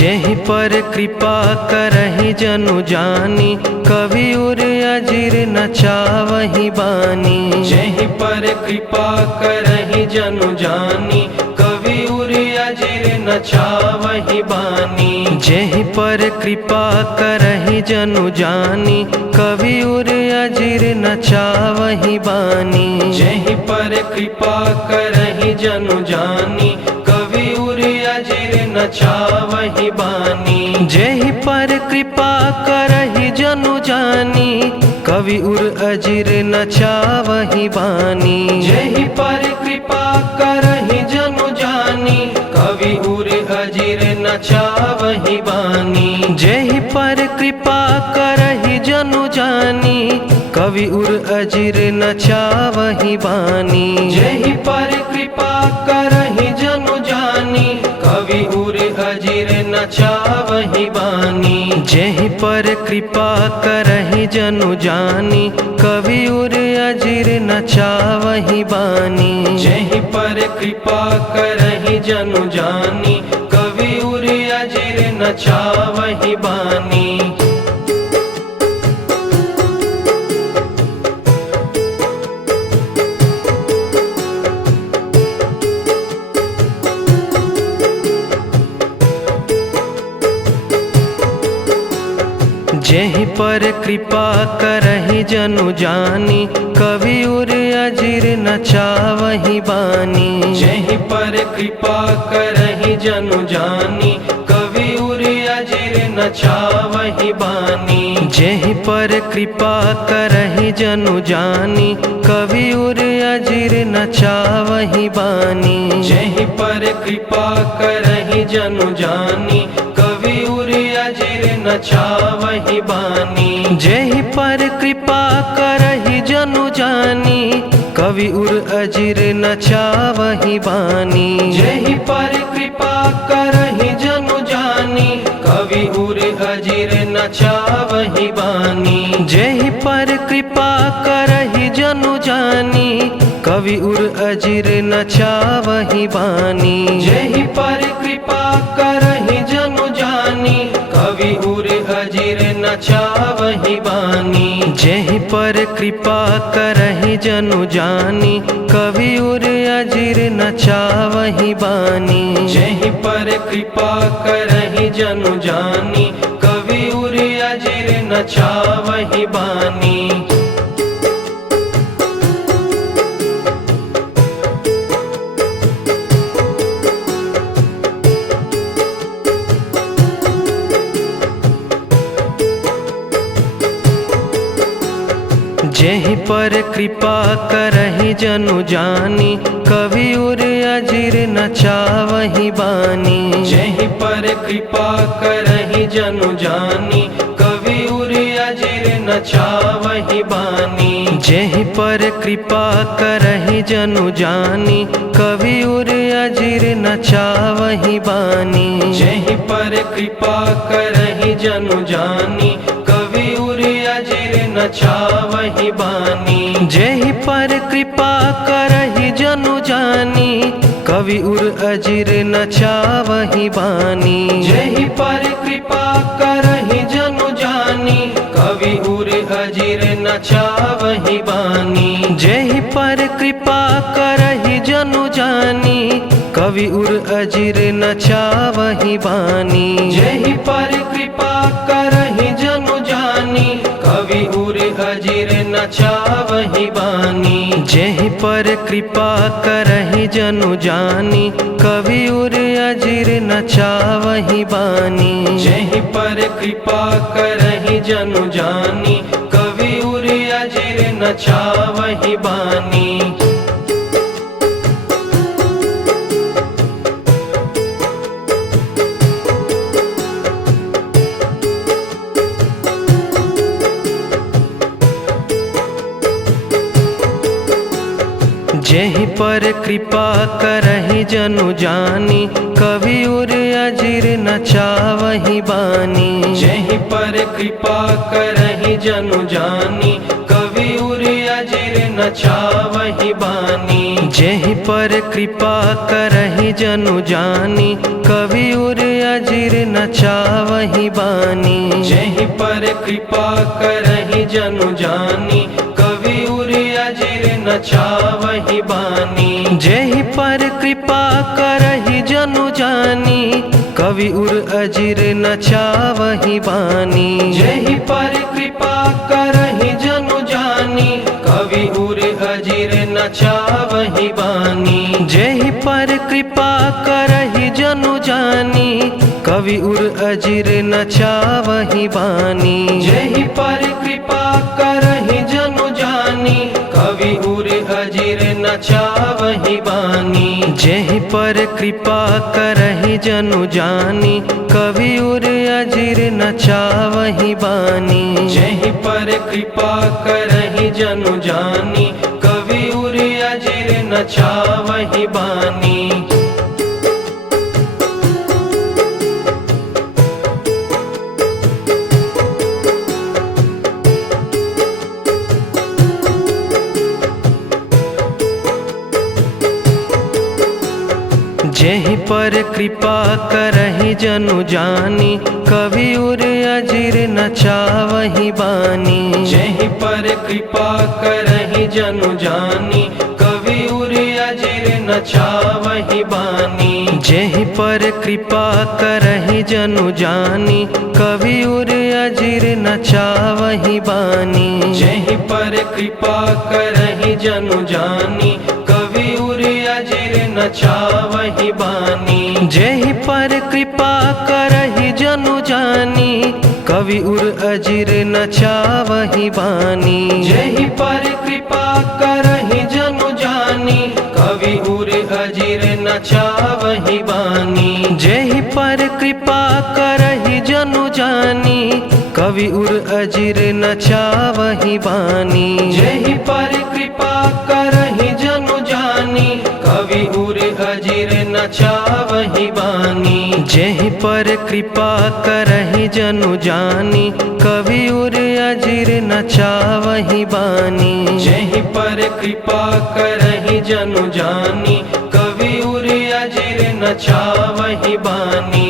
जेहि पर कृपा करहि जनु जानी, कवि उर अजीर नचावहि बानी। जेहि पर कृपा करहि जनु जानी, कवि उर अजीर नचावहि बानी। जेहि पर कृपा करहि जनु जानी, कवि उर अजीर नचावहि बानी। जेहि पर कृपा करहि जनु जानी, कवि उर अजीर नचावहि बानी। जेहि पर कृपा करहि जनु जानी, कवि उर अजीर नचावहि बानी। जेहि पर कृपा करहि जनु जानी, कवि उर अजीर नचावहि बानी। जेहि पर कृपा करहि जनु जानी, कवि उर अजीर नचावहि बानी। जेहि पर कृपा करहि जनु जानी, कवि उर अजीर नचावहि बानी। जेहि पर कृपा करहि जनु जानी, कवि उर अजीर नचावहि बानी। जेहि पर कृपा करहि जनु जानी, कवि उर अजीर नचावहि बानी। जेहि पर कृपा करहि जनु जानी, कवि उर अजीर नचावहि बानी। जेहि पर कृपा करहि जनु जानी, कवि उर अजीर नचावहि बानी। जेहि पर कृपा करहि जनु जानी, कवि उर अजीर नचावहि बानी। जेहि पर कृपा करहि जनु जानी, कवि उर अजीर नचावहि बानी। जेहि पर कृपा करहि जनु जानी, कवि उर अजीर नचावहि बानी। जेहि पर कृपा करहि जनु जानी, कवि उर अजीर नचावहि बानी। जेहि पर कृपा करहि जनु जानी, कवि उर अजीर नचावहि बानी। जेहि पर कृपा करहि जनु जानी, कवि उर अजीर नचावहि बानी। जेहि पर कृपा करहि जनु जानी, कवि उर अजीर नचावहि बानी। जेहि पर कृपा करहि जनु जानी, कवि उर अजीर नचावहि बानी। जेहि पर कृपा करहि जनु जानी, कवि उर अजीर नचावहि बानी। जेहि पर कृपा करहि जनु जानी, कवि उर अजीर नचावहि बानी। जेहि पर कृपा करहि जनु जानी, कवि उर अजीर नचावहि बानी। जेहि पर कृपा करहि जनु जानी, कवि उर अजीर नचावहि बानी। जेहि पर कृपा करहि जनु जानी, कवि उर अजीर नचावहि बानी। जेहि पर कृपा करहि जनु जानी, कवि उर अजीर नचावहि बानी। जेहि पर कृपा करहि जनु जानी, कवि उर अजीर नचावहि बानी। जेहि पर कृपा करहि जनु जानी, कवि उर अजीर नचावहि बानी। जेहि पर कृपा करहि जनु जानी, कवि उर अजीर नचावहि बानी। जेहि पर कृपा करहि जनु जानी, कवि उर अजीर नचावहि बानी। जेहि पर कृपा करहि जनु जानी, कवि उर अजीर नचावहि बानी। जेहि पर कृपा करहि जनु जानी, कवि उर अजीर नचावहि बानी। जेहि पर कृपा करहि जनु जानी कवि उर अजिर नचावहि बानी। जेहि पर कृपा करहि जनु जानी कवि उर अजिर नचावहि बानी। जेहि पर कृपा करहि जनु जानी कवि उर अजिर नचावहि बानी। जेहि पर कृपा करहि जनु जानी कवि उर अजिर नचावहि बानी। जेहि पर कृपा करहि जनु जानी कवि उर अजिर नचावहि बानी। जेहि पर कृपा करहि जनु जानी कवि उर अजिर नचावहि बानी। जेहि पर कृपा करहि जनु जानी कवि उर अजिर नचावहि बानी। जेहि पर कृपा करहि जनु जानी कवि उर अजिर नचावहि बानी। जेहि पर कृपा करहि जनु जानी कवि उर अजिर नचावहि बानी। जेहि पर कृपा करहि जनु जानी कवि उर अजिर नचावहि बानी। जेहि पर कृपा करहि जनु जानी कवि उर अजिर नचावहि बानी। जेहि पर कृपा करहि जनु जानी कवि उर अजिर नचावहि बानी। जेहि पर कृपा करहि जनु जानी कवि उर अजिर नचावहि बानी। जेहि पर कृपा करहि जनु जानी कवि उर अजिर नचावहि बानी। जेहि पर कृपा करहि जनु जानी कवि उर अजिर नचावहि बानी। जेहि पर कृपा करहि जनु जानी कवि उर अजिर नचावहि बानी। जेहि पर कृपा करहि जनु जानी कवि उर अजिर नचावहि बानी। जेहि पर कृपा करहि जनु जानी कवि उर अजिर नचावहि बानी।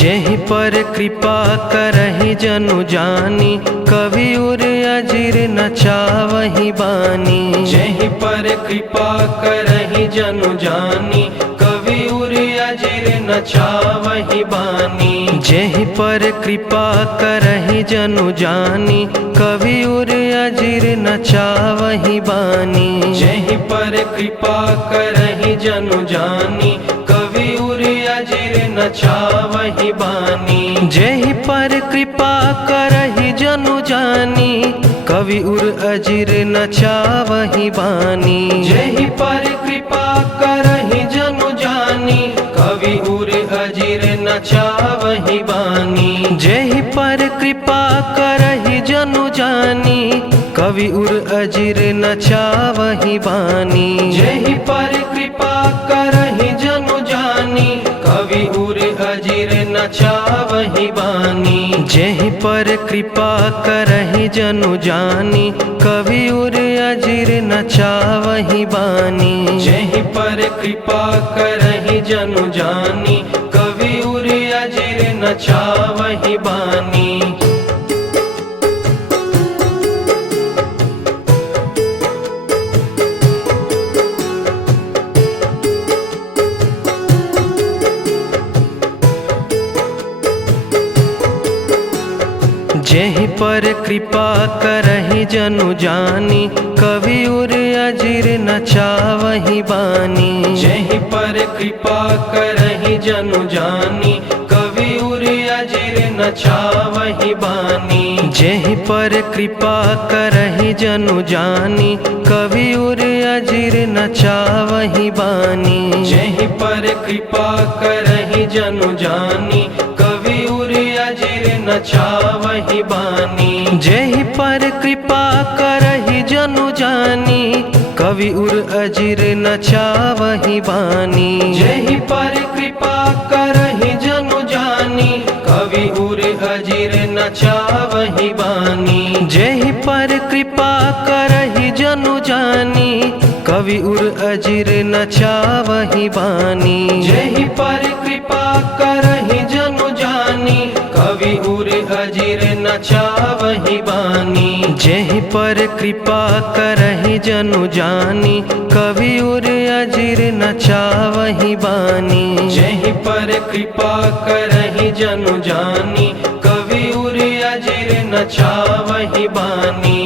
जेहि पर कृपा करहि जनु जानी कवि उर अजिर नचावहि बानी। जेहि पर कृपा करहि जनु जानी कवि उर अजिर नचावहि बानी। जेहि पर कृपा करहि जनु जानी कवि उर अजिर नचावहि बानी। जेहि पर कृपा करहि जनु जानी कवि उर अजिर नचावहि बानी। जेहि पर कृपा करहि जनु जानी कवि उर अजिर नचावहि बानी। जेहि पर कृपा करहि जनु जानी कवि उर अजिर नचावहि बानी। जेहि पर कृपा करहि जनु जानी कवि उर अजिर नचावहि बानी। जेहि पर कृपा करहि जनु जानी कवि उर अजिर नचावहि बानी। जेहि पर कृपा करहि जनु जानी कवि उर अजिर नचावहि बानी। जेहि पर कृपा करहि जनु जानी कवि उर अजिर नचावहि बानी। जेहि पर कृपा करहि जनु जानी कवि उर अजिर नचावहि बानी। जेहि पर कृपा करहि जनु जानी कवि उर अजिर नचावहि बानी। जेहि पर कृपा करहि जनु जानी कवि उर अजिर नचावहि बानी। जेहि पर कृपा करहि जनु जानी कवि उर अजिर नचावहि बानी। जेहि पर कृपा करहि जनु जानी कवि उर अजिर नचावही बानी। जेहि पर कृपा करहि जनु जानी, कवि उर अजिर नचावही बानी। जेहि पर कृपा करहि जनु जानी, कवि उर अजिर नचावही बानी। जेहि पर कृपा करहि जनु जानी, कवि उर अजिर नचावही बानी। जेहि पर कृपा करहि जनु जानी, कवि उर अजिर नचावही बानी। जेहि पर कृपा करहि जनु जानी, कवि उर अजिर नचावही बानी।